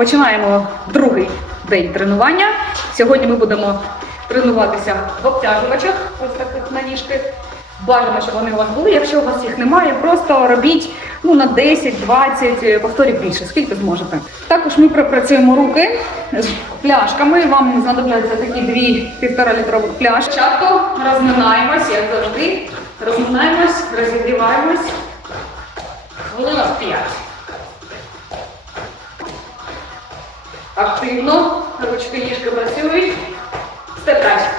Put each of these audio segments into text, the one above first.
Починаємо другий день тренування. Сьогодні ми будемо тренуватися в обтяжувачах, ось таких на ніжки. Бажано, щоб вони у вас були. Якщо у вас їх немає, просто робіть ну, на 10-20 повторів більше, скільки зможете. Також ми пропрацюємо руки з пляшками. Вам знадобляться такі дві півтора літрових пляшки. Спочатку розминаємось, як завжди. Розминаємось, розігріваємось. Хвилина 5. Активно, ручки ніжки працюють. Степляй.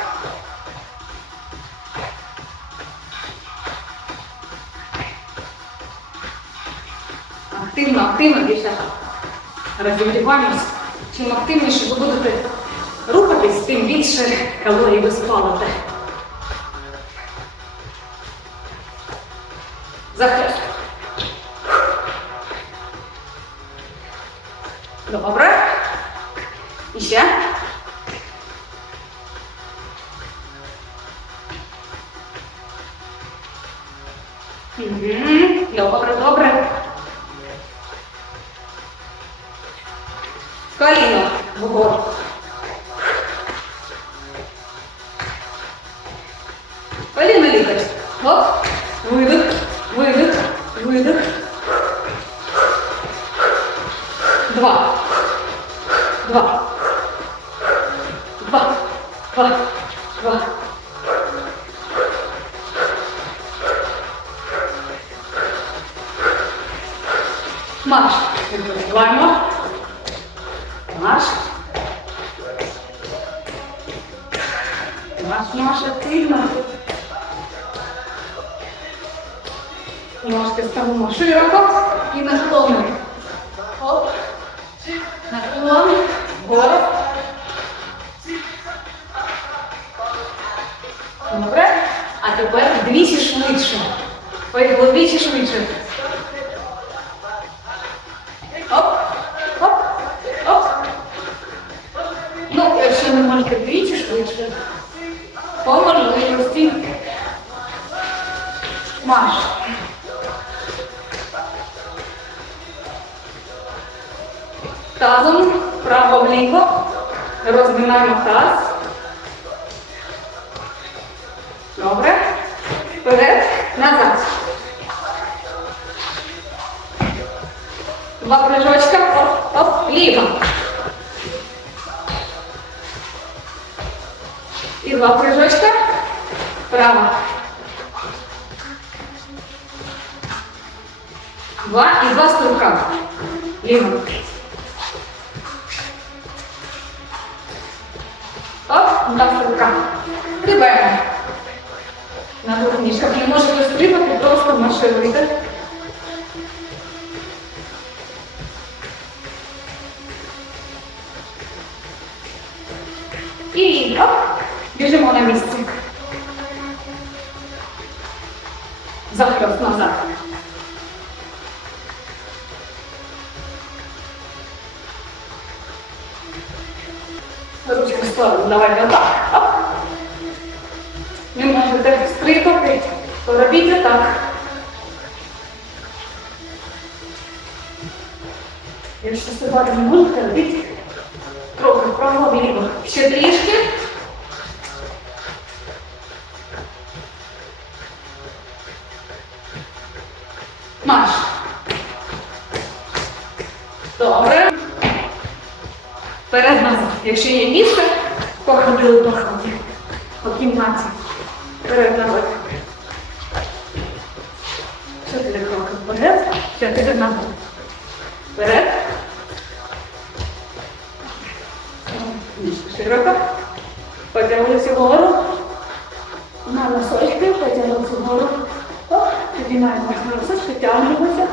Активно, активно більше розігріваємось. Чим активніше ви будете рухатись, тим більше калорій ви спалите. А тепер вдвічі швидше. Ой, вдвічі швидше. І два прыжочка. Право. Два і два стрибка. Ліво. Оп, два стрибка. Стрибаємо. На двох ніжках. Не можете стрибати, просто маршируйте. Біжимо на місці. Захльост назад. Ручку сторону, давайте отак. Не можете стрибати, робіть так. Якщо стрибати не можете, робіть трохи вправо-вліво. Ще трішки. Якщо є місце, походили по хаті. По кімнаті. Вперед назад. Чотири кроки вперед. Чотири назад. Вперед. Широко. Потягнулися вгору. На носочки, потягнулися вгору. На носочки, тягнемося.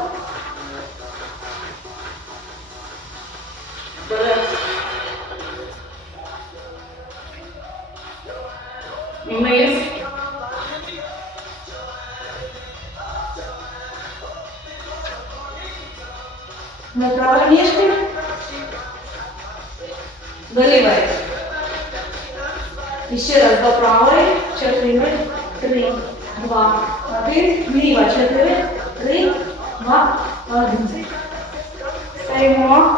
Стаємо.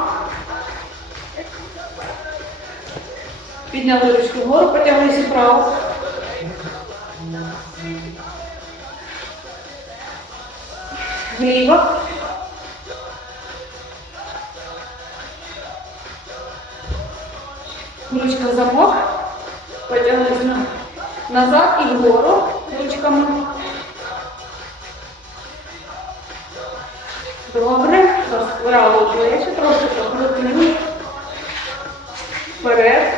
Підняли ручку вгору, потягнулися вправо. Вліво. Ручка в замок. Потягнулися назад і вгору ручками. Добре. Розправили плечі, трошки покрутили. Вперед.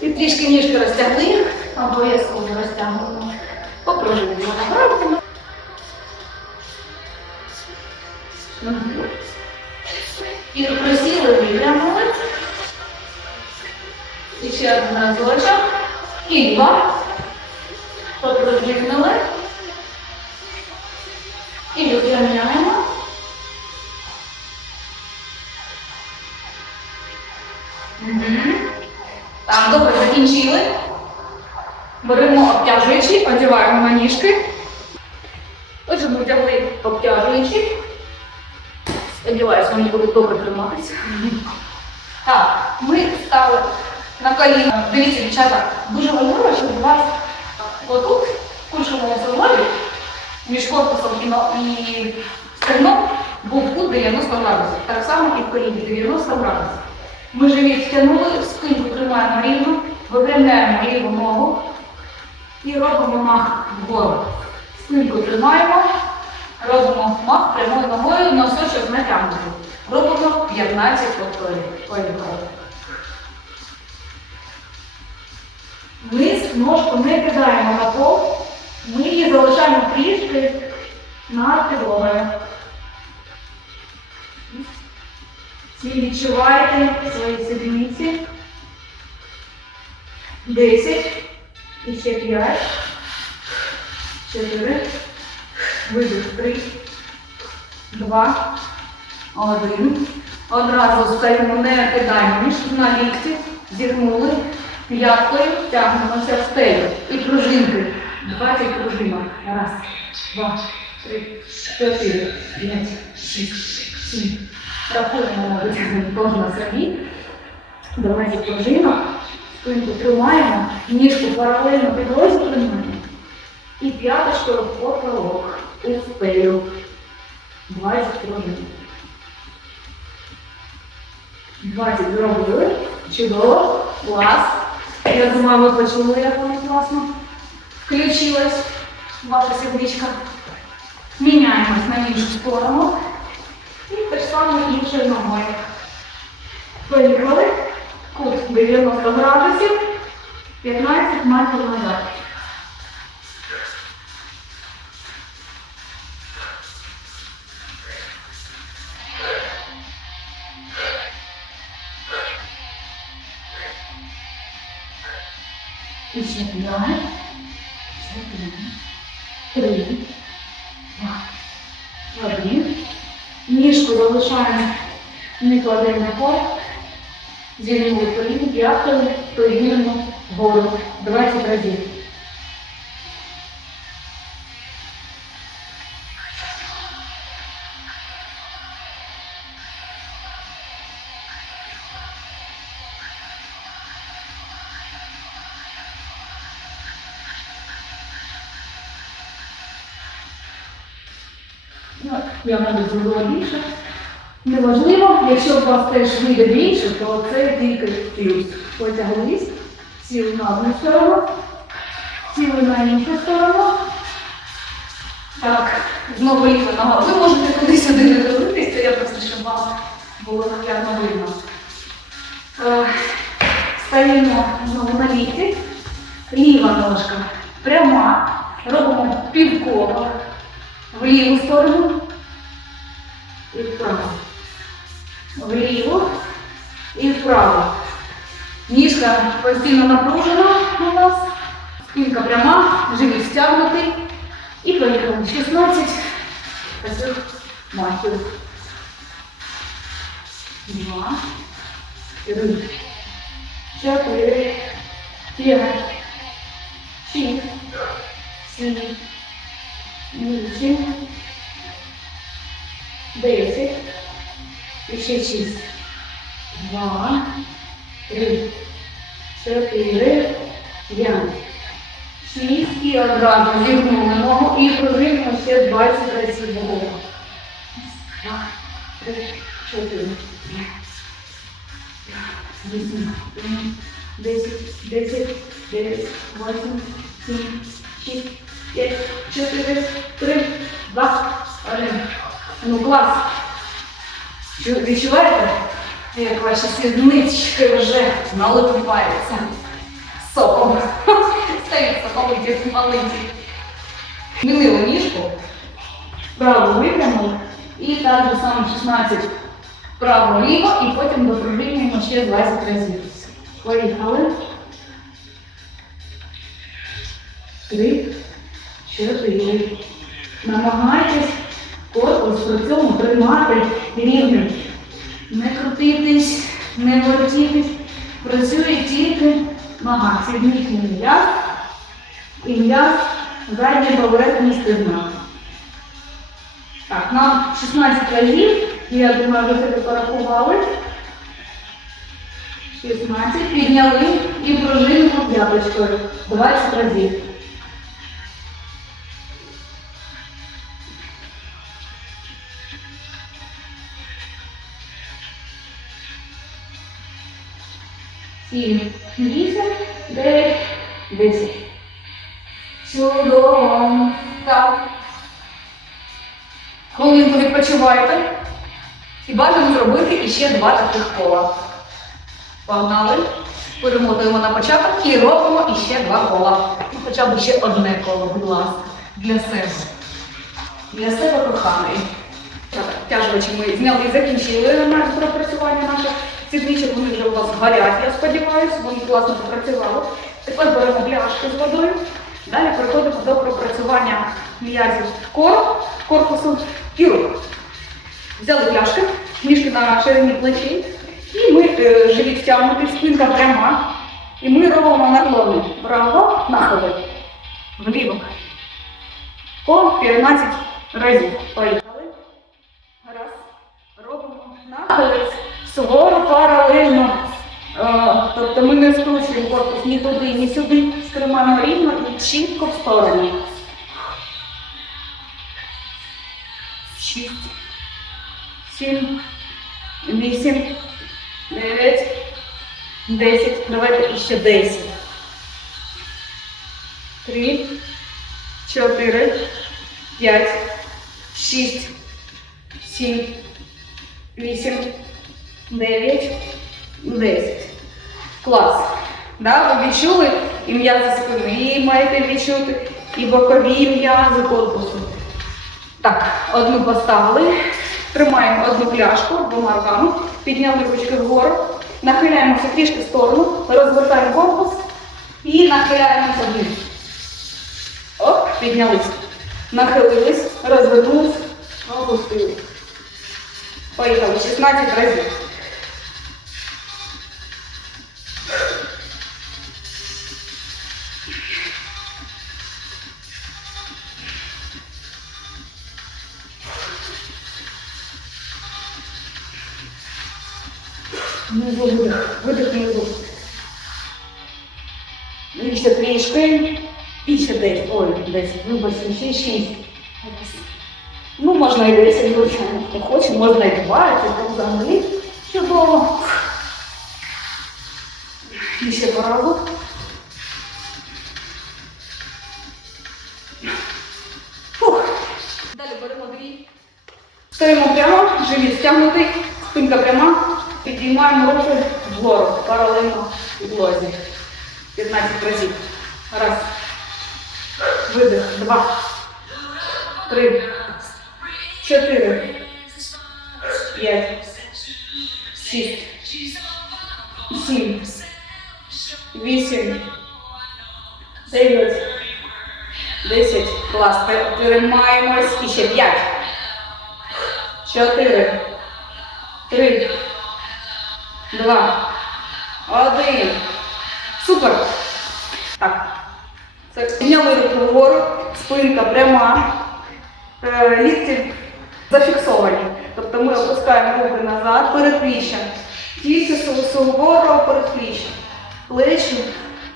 І трішки ніжки розтягли, обов'язково розтягнемо. Попружили направо. І просіли, випрямили. І ще один разочок. І два. Беремо обтяжуючі, одягаємо на ніжки. Отже, ми вдягли обтяжуючі. Сподіваюсь, вони будуть добре триматися. Так, ми стали на коліна. Дивіться, дівчата, дуже важливо, щоб у вас отут, в кульшовому суглобі, між корпусом і, но- і стегном був кут 90 градусів. Так само і в коліні 90 градусів. Ми живіт втягнули, спинку тримаємо рівно, випрямляємо ліву ногу і робимо мах вгору. Спинку тримаємо, робимо мах прямою ногою, носочок натягнутий. Робимо 15 повторів. Поїхали. Вниз ножку не кидаємо на пол, ми її залишаємо трішки над підлогою. Всі відчуваєте свої сідниці. Десять. І ще п'ять. Чотири. Видих. Три. Два. Один. Одразу стаємо, не кидаємо ніж на лікті. Зігнули. П'яткою тягнемося в стелю. І пружинки. 20 пружинок. Раз, два, три, чотири, п'ять, шість, сім. Рахуємо, кожна собі. Давайте пружинок. Спинку тримаємо, ніжку паралельно підлозі тримаємо. І п'яточкою в потолок. І в стелю. 20 пружин. 20 зробили. Чудово. Клас. Я думаю, ви почули, як воно класно включилась ваша сідничка. Міняємось на іншу сторону. І те ж саме іншою ногою. Поїхали. Кут 90 градусів. 15 метрів назад. І ще п'ять. Три. Два. Один. Ніжку залишаємо не кладемо на пол. Зігнули коліни, п'яткою, повільно вгору. 20 разів. Я мабуть зробила більше. Неважливо, якщо у вас теж вийде більше, то це тільки плюс. ліс, сіли на одну сторону, сіли на іншу сторону. Так, знову ліва нога. Ви можете кудись сюди не дивитися, я просто щоб вам було наглядно Один. Два. Три. Чотири. П'ять. Шість. Сім. Вісім. Десять. І ще шість. Два. Три. Чотири. П'ять. Шість. І одразу зігнули ногу і пружинно ще 20 разів вгору. Два, три, чотири, п'ять, вісім, дев'ять, десять, десять, дев'ять, восемь, сім, шість, п'ять, чотири, три, два, один. Ну, клас. Чу- Відчуваєте, як ваші сіднички вже налипаються соком. Стають соковиті, маленькі. Змінили ніжку, праву випрямили і так же саме 16 право-ліво і потім допружинюємо ще 20 разів. Поїхали. Три, чотири. Намагайтесь корпус при цьому тримати рівним. Не крутитись, не вертітись. Працює тільки нога. Сідніть м'яз і м'яз задньої поверхні стегна. Так, нам 16 разів, я думаю, ви себе порахували. 16, підняли і пружинимо п'яточкою 20 разів. Сім, вісім, дев'ять, десять. Чудово. Так. Хвилинку відпочиваєте. І бажано зробити іще два таких кола. Погнали. Перемотуємо на початок і робимо іще два кола. Ну, Хоча б ще одне коло, будь ласка, для себе. Для себе коханий. Тяжувачі ми зняли і закінчили наше пропрацювання наших сідничок. Вони вже у вас горять, я сподіваюся, вони класно попрацювали. Тепер беремо пляшки з водою. Далі переходимо до пропрацювання м'язів кору, корпусу і рук. Взяли пляшки, ніжки на ширині плечей, і ми е, живіт втягнутий, спинка пряма. І ми робимо наклони вправо, нахили, вліво. По 15 разів. Поїхали. Раз. Робимо нахилець суворо паралельно. Е, тобто ми не скручуємо корпус ні туди, ні сюди. Тримаємо рівно і чітко в сторону. Шість. Сім. Вісім. Дев'ять. Десять. Давайте іще десять. Три. Чотири. П'ять. Шість. Сім. Вісім. Дев'ять. Десять. Клас. Да, ви відчули і м'язи спини, маєте відчути, і бокові м'язи корпусу. Так, одну поставили. Тримаємо одну пляшку двома руками, підняли ручки вгору, нахиляємося трішки в сторону, розвертаємо корпус і нахиляємося вниз. Оп, піднялись. Нахилились, розвернулись, опустили. Поїхали 16 разів. Внизу видих, видих внизу. І ще трішки. І ще 10. Ой, 10, вибачте, ще 6. Ну, можна і 10, звичайно, хто хоче, можна і 20, то взагалі чудово. І ще по разу. Фух. Далі беремо дві. Стоїмо прямо, живіт стягнутий, спинка пряма. Підіймаємо руки вгору, паралельно підлозі. 15 разів. Раз. Видих. Два. Три. Чотири. П'ять. Шість. Сім. Вісім. Дев'ять. Десять. Клас. Тримаємось. І ще п'ять. Чотири. Три. Два. Один. Супер. Так. Підняли руку вгору, спинка пряма, е, лікті зафіксовані. Тобто ми опускаємо руки назад, передпліччя. Тільки су- суворо передпліччя. Плечі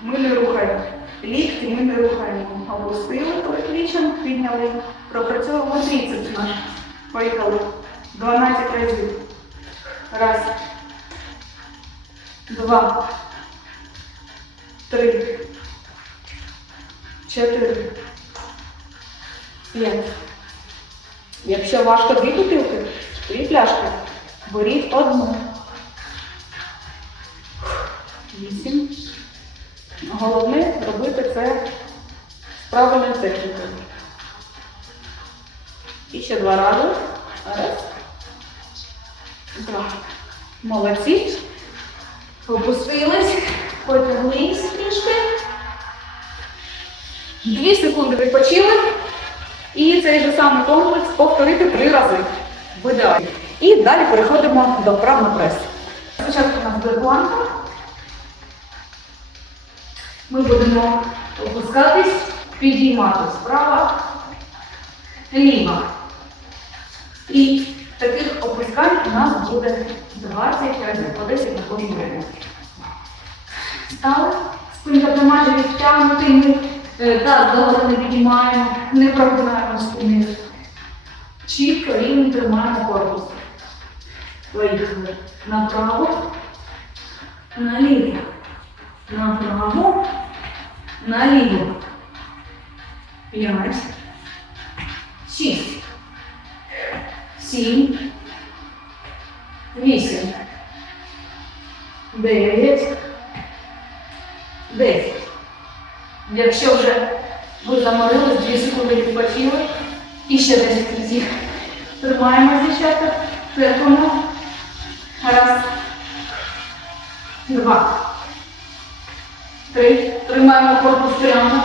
ми не рухаємо. Лікті ми не рухаємо. Опустили плечем, підняли. Пропрацьовуємо трицепс наш. Поїхали. 12 разів. Раз. Два. Три. Чотири. П'ять. Якщо важко дві бутилки, дві пляшки. Беріть одну. Вісім. Головне робити це з правильною технікою. І ще два рази. Раз. Два. Молодці. Опустились. Потяглись трішки. Дві секунди відпочили. І цей же самий комплекс повторити три рази. В ідеалі. І далі переходимо до вправ на. Спочатку у нас буде планка. Ми будемо опускатись, підіймати справа, ліва. І таких опускань у нас буде 20 по 10 на. Стали, спинка майже відтягнути, ми е, таз догори не підіймаємо, не прогинаємо спини. Чітко рівно тримаємо корпус. Поїхали направо, наліво, направо, наліво. П'ять, шість, сім, вісім, дев'ять, десять. Якщо вже ви заморились, дві секунди відпочили, і ще 10 разів. Тримаємо дівчата, терпимо. Раз. Два. Три. Тримаємо корпус прямо.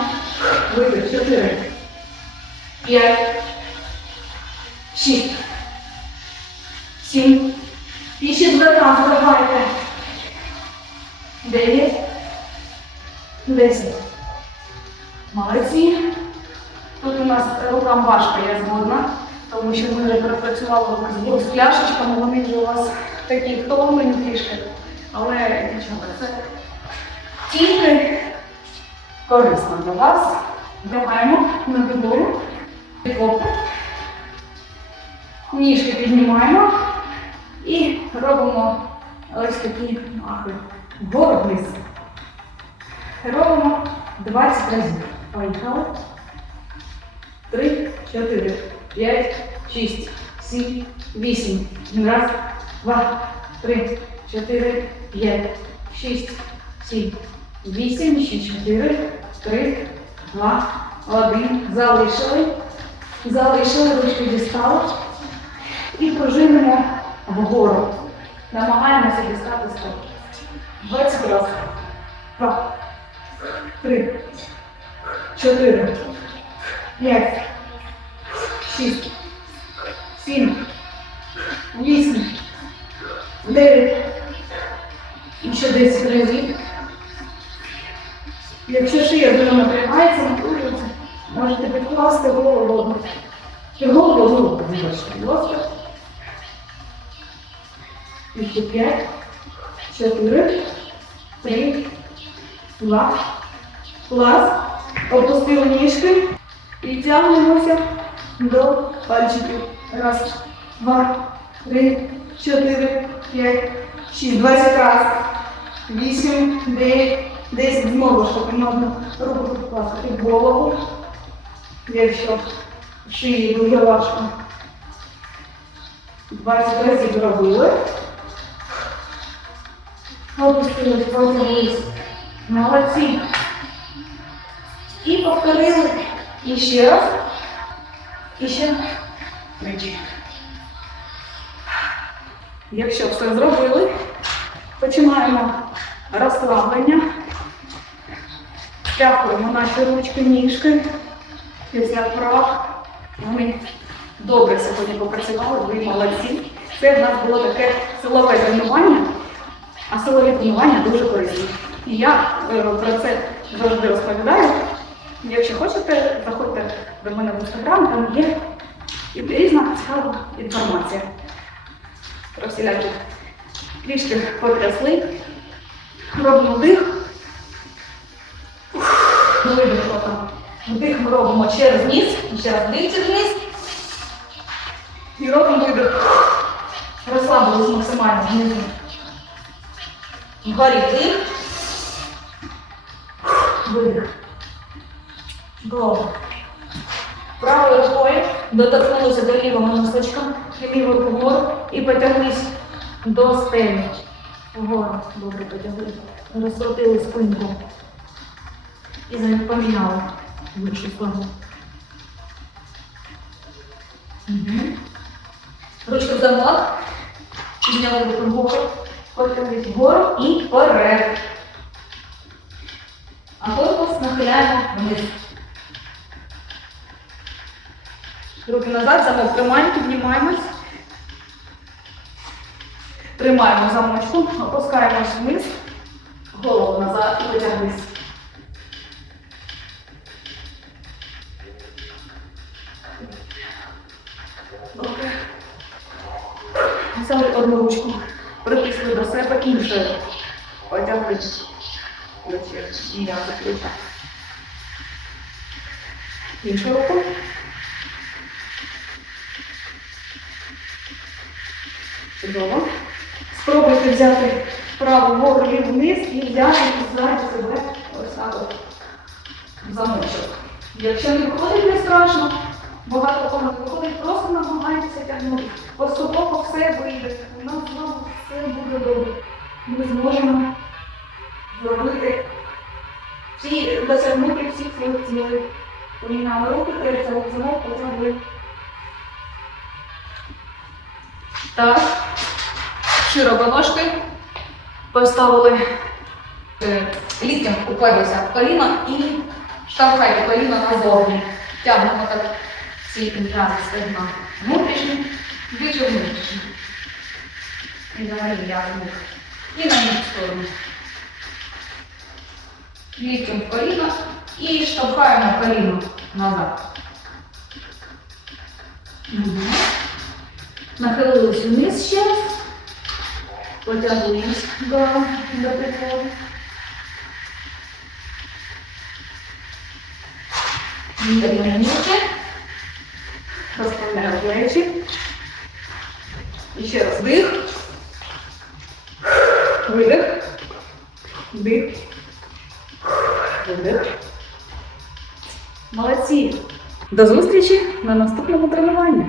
Видих. Чотири. П'ять. Шість. Сім. І ще рази давайте. Дев'ять. Десять. Молодці. Тут у нас рукам важко, я згодна, тому що ми вже пропрацювали з пляшечками, вони вже у вас такі втомлені трішки. Але нічого, це тільки корисно для вас. Лягаємо на підлогу, підлогу. Ніжки піднімаємо і робимо ось такі махи. Вгору вниз. Робимо 20 разів. Поїхали. Три, чотири, п'ять, шість, сім, вісім. Раз, два, три, чотири, п'ять, шість, сім, вісім, ще чотири, три, два, один. Залишили. Залишили, ручки дістали. І пружинимо вгору. Намагаємося дістати стоп. 20 разів. Два, три, чотири. П'ять, шість, сім, вісім, дев'ять, і ще десять разів. Якщо шия дуже напрягається, напружується, можете підкласти голову голову в вибачте, будь. І ще п'ять, чотири, три, два, клас. Опустили ніжки. І тягнемося до пальчиків. Раз, два, три, чотири, п'ять, шість, двадцять раз. Вісім, дев'ять, десять. Знову таки можна руку покласти під голову. Якщо шиї дуже важко. 20 разів зробили. Опустились, потяглись. Молодці. І повторили. І ще раз. І ще тричі. Якщо все зробили, починаємо розслаблення. Стягуємо наші ручки, ніжки. Після вправ. Вони добре сьогодні попрацювали, ви молодці. Це в нас було таке силове тренування, а силові тренування дуже корисні. І я е, про це завжди розповідаю. Якщо хочете, заходьте до мене в інстаграм, там є і різна цікава інформація. Про всілякі трішки потрясли. Робимо дих. Вдих ми робимо через ніс. Ще раз вдих через. І ротом видих. Розслабились максимально. Вгорі вдих. Видих. Добре. Правою рукою доторкнулися до лівого носочка, руку вгору і потягнись до стелі. Вгору. Добре, потягли. Розкрутили спинку. І поміняли в іншу сторону. Угу. Ручки в замок. Підняли руку вгору. Потягнись вгору і вперед. А корпус нахиляємо вниз. Руки назад, замок тримаємо, піднімаємось. Тримаємо замочку, опускаємось вниз, голову назад і витягнись. Добре. Взяли одну ручку, притисли до себе. Потягнись. Плече, м'ясо плеча. Іншу руку. Чудово. Спробуйте взяти праву вгору, ліву вниз і взяти і ззаді себе ось так замочок. Якщо не виходить, не страшно. Багато кому виходить, просто намагайтеся тягнути. Поступово все вийде. У нас з вами все буде добре. Ми зможемо зробити всі, досягнути всіх своїх цілей. Поміняли руки, перед замок, замок, потягли. Так. Широко ножки. Поставили е, ліктем уперлися в коліно і штовхайте коліно назовні. Тягнемо так ці м'язи стегна внутрішні, більше внутрішні. І взагалі м'язи вух. І на іншу сторону. Ліктем в коліно і штовхаємо коліно назад. Мгм. Нахилились вниз ще раз. Потягнулись до, до підлоги. Рівніше. Розправляємо плечі. І ще раз дих. Видих. Дих. Видих. Молодці. До зустрічі на наступному тренуванні.